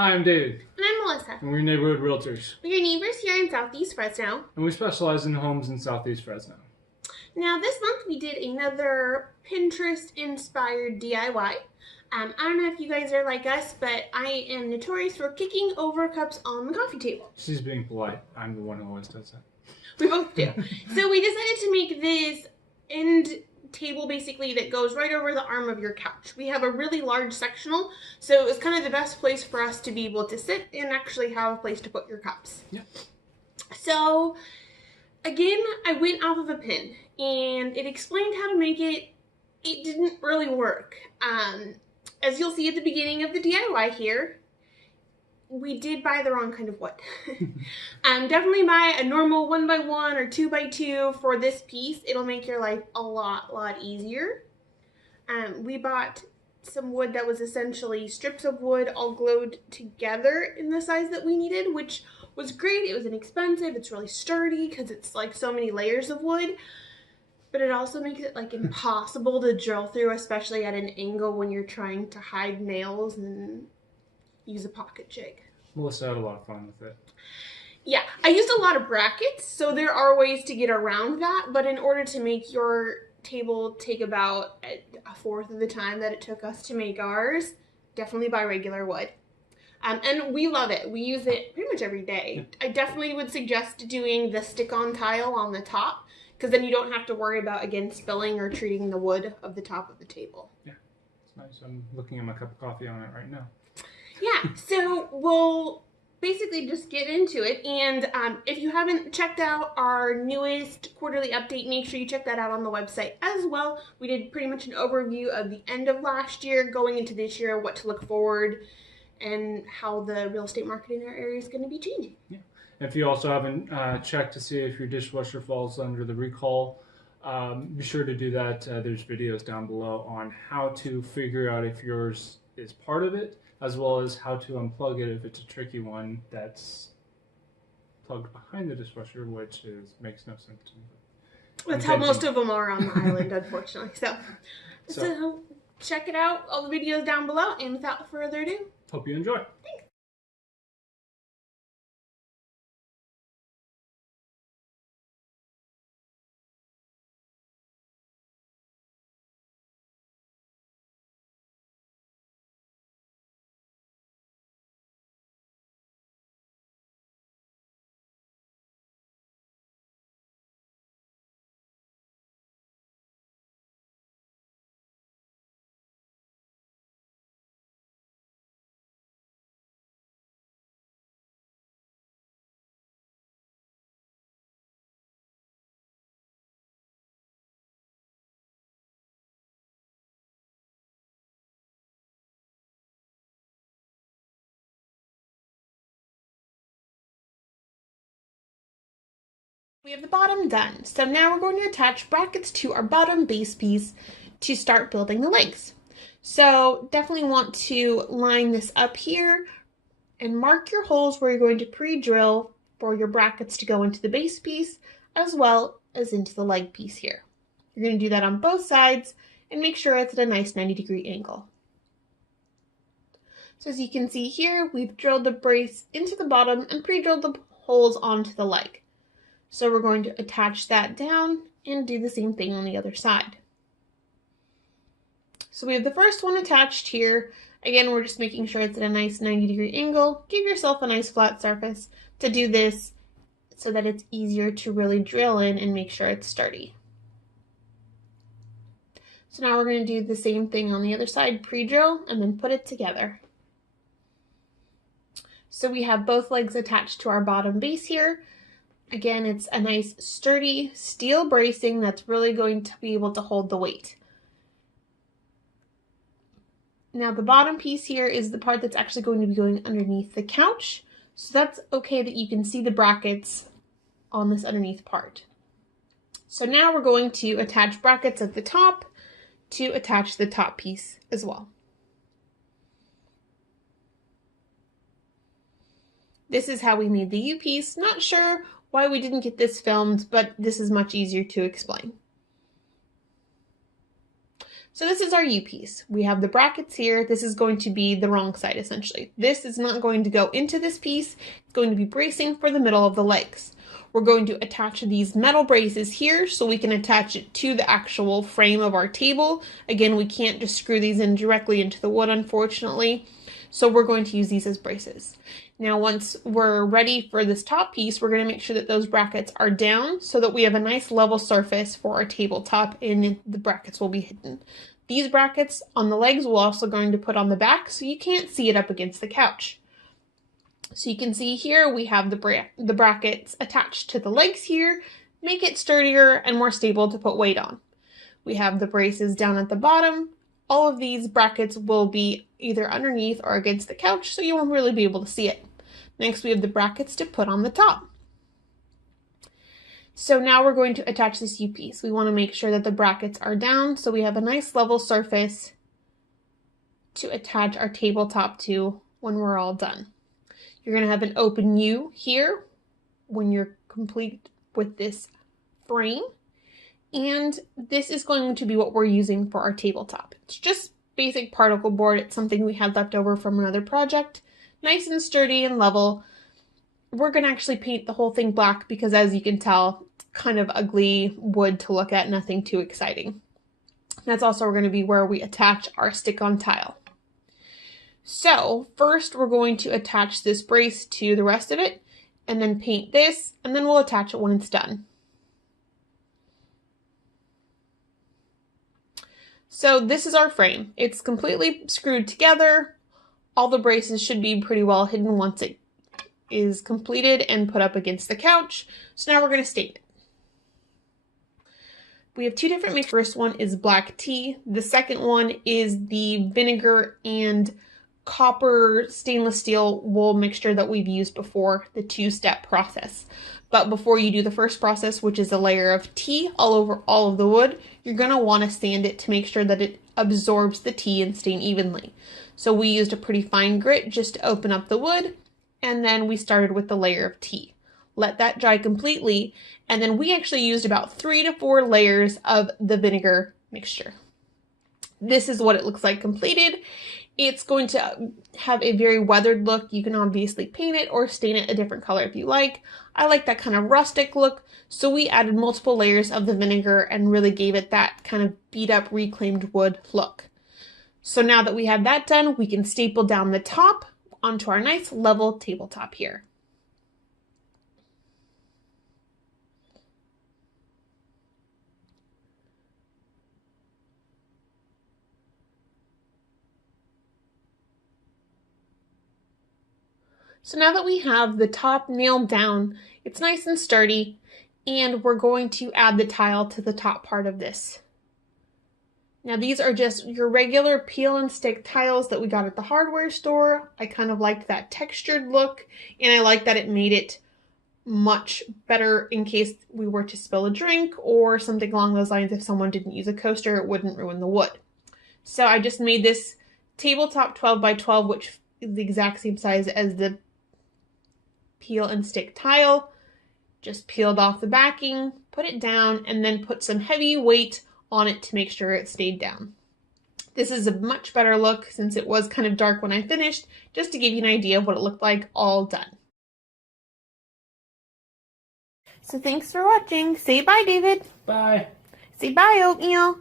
Hi, I'm David. And I'm Melissa. And we're neighborhood realtors. We're your neighbors here in Southeast Fresno. And we specialize in homes in Southeast Fresno. Now, this month we did another Pinterest-inspired DIY. I don't know if you guys are like us, but I am notorious for kicking over cups on the coffee table. She's being polite. I'm the one who always does that. We both do. So we decided to make this end table basically that goes right over the arm of your couch. We have a really large sectional, so it was kind of the best place for us to be able to sit and actually have a place to put your cups. Yeah. So again, I went off of a pin and it explained how to make it. It didn't really work. As you'll see at the beginning of the DIY here, we did buy the wrong kind of wood. Definitely buy a normal 1x1 or 2x2 for this piece. It'll make your life a lot easier. We bought some wood that was essentially strips of wood all glued together in the size that we needed, which was great. It was inexpensive. It's really sturdy because it's like so many layers of wood. But it also makes it like impossible to drill through, especially at an angle when you're trying to hide nails and use a pocket jig. Melissa had a lot of fun with it. Yeah, I used a lot of brackets, so there are ways to get around that, but in order to make your table take about a fourth of the time that it took us to make ours, definitely buy regular wood. And we love it. We use it pretty much every day. I definitely would suggest doing the stick-on tile on the top, because then you don't have to worry about, again, spilling or treating the wood of the top of the table. Yeah, it's nice. I'm looking at my cup of coffee on it right now. Yeah, so we'll basically just get into it. And if you haven't checked out our newest quarterly update, make sure you check that out on the website as well. We did pretty much an overview of the end of last year, going into this year, what to look forward, and how the real estate market in our area is going to be changing. Yeah. If you also haven't checked to see if your dishwasher falls under the recall, be sure to do that. There's videos down below on how to figure out if yours is part of it, as well as how to unplug it if it's a tricky one that's plugged behind the dishwasher, which makes no sense to me. That's how most of them are on the island, unfortunately. So check it out, all the videos down below, and without further ado, hope you enjoy. Thanks. We have the bottom done. So now we're going to attach brackets to our bottom base piece to start building the legs. So definitely want to line this up here and mark your holes where you're going to pre-drill for your brackets to go into the base piece as well as into the leg piece here. You're going to do that on both sides and make sure it's at a nice 90-degree angle. So as you can see here, we've drilled the brace into the bottom and pre-drilled the holes onto the leg. So we're going to attach that down and do the same thing on the other side. So we have the first one attached here. Again, we're just making sure it's at a nice 90-degree angle. Give yourself a nice flat surface to do this so that it's easier to really drill in and make sure it's sturdy. So now we're going to do the same thing on the other side, pre-drill, and then put it together. So we have both legs attached to our bottom base here. Again, it's a nice sturdy steel bracing that's really going to be able to hold the weight. Now the bottom piece here is the part that's actually going to be going underneath the couch. So that's okay that you can see the brackets on this underneath part. So now we're going to attach brackets at the top to attach the top piece as well. This is how we made the U piece. Not sure why we didn't get this filmed, but this is much easier to explain. So this is our U-piece. We have the brackets here. This is going to be the wrong side, essentially. This is not going to go into this piece. It's going to be bracing for the middle of the legs. We're going to attach these metal braces here so we can attach it to the actual frame of our table. Again, we can't just screw these in directly into the wood, unfortunately. So we're going to use these as braces. Now, once we're ready for this top piece, we're going to make sure that those brackets are down so that we have a nice level surface for our tabletop and the brackets will be hidden. These brackets on the legs we're also going to put on the back so you can't see it up against the couch. So you can see here we have the brackets attached to the legs here, make it sturdier and more stable to put weight on. We have the braces down at the bottom. All of these brackets will be either underneath or against the couch, so you won't really be able to see it. Next, we have the brackets to put on the top. So now we're going to attach this U-piece. We want to make sure that the brackets are down so we have a nice level surface to attach our tabletop to when we're all done. You're going to have an open U here when you're complete with this frame. And this is going to be what we're using for our tabletop. It's just basic particle board. It's something we had left over from another project. Nice and sturdy and level. We're going to actually paint the whole thing black because, as you can tell, it's kind of ugly wood to look at, nothing too exciting. That's also going to be where we attach our stick-on tile. So first we're going to attach this brace to the rest of it and then paint this, and then we'll attach it when it's done. So this is our frame. It's completely screwed together. All the braces should be pretty well hidden once it is completed and put up against the couch. So now we're going to stain it. We have two different mixes. The first one is black tea. The second one is the vinegar and copper stainless steel wool mixture that we've used before, the two-step process. But before you do the first process, which is a layer of tea all over all of the wood, you're going to want to sand it to make sure that it absorbs the tea and stain evenly. So we used a pretty fine grit just to open up the wood, and then we started with the layer of tea. Let that dry completely, and then we actually used about 3 to 4 layers of the vinegar mixture. This is what it looks like completed. It's going to have a very weathered look. You can obviously paint it or stain it a different color if you like. I like that kind of rustic look, so we added multiple layers of the vinegar and really gave it that kind of beat up reclaimed wood look. So now that we have that done, we can staple down the top onto our nice level tabletop here. So now that we have the top nailed down, it's nice and sturdy, and we're going to add the tile to the top part of this. Now these are just your regular peel and stick tiles that we got at the hardware store. I kind of liked that textured look, and I like that it made it much better in case we were to spill a drink or something along those lines. If someone didn't use a coaster, it wouldn't ruin the wood. So I just made this tabletop 12 by 12, which is the exact same size as the peel and stick tile. Just peeled off the backing, put it down, and then put some heavy weight on it to make sure it stayed down. This is a much better look since it was kind of dark when I finished, just to give you an idea of what it looked like all done. So thanks for watching. Say bye, David. Bye. Say bye, Oatmeal.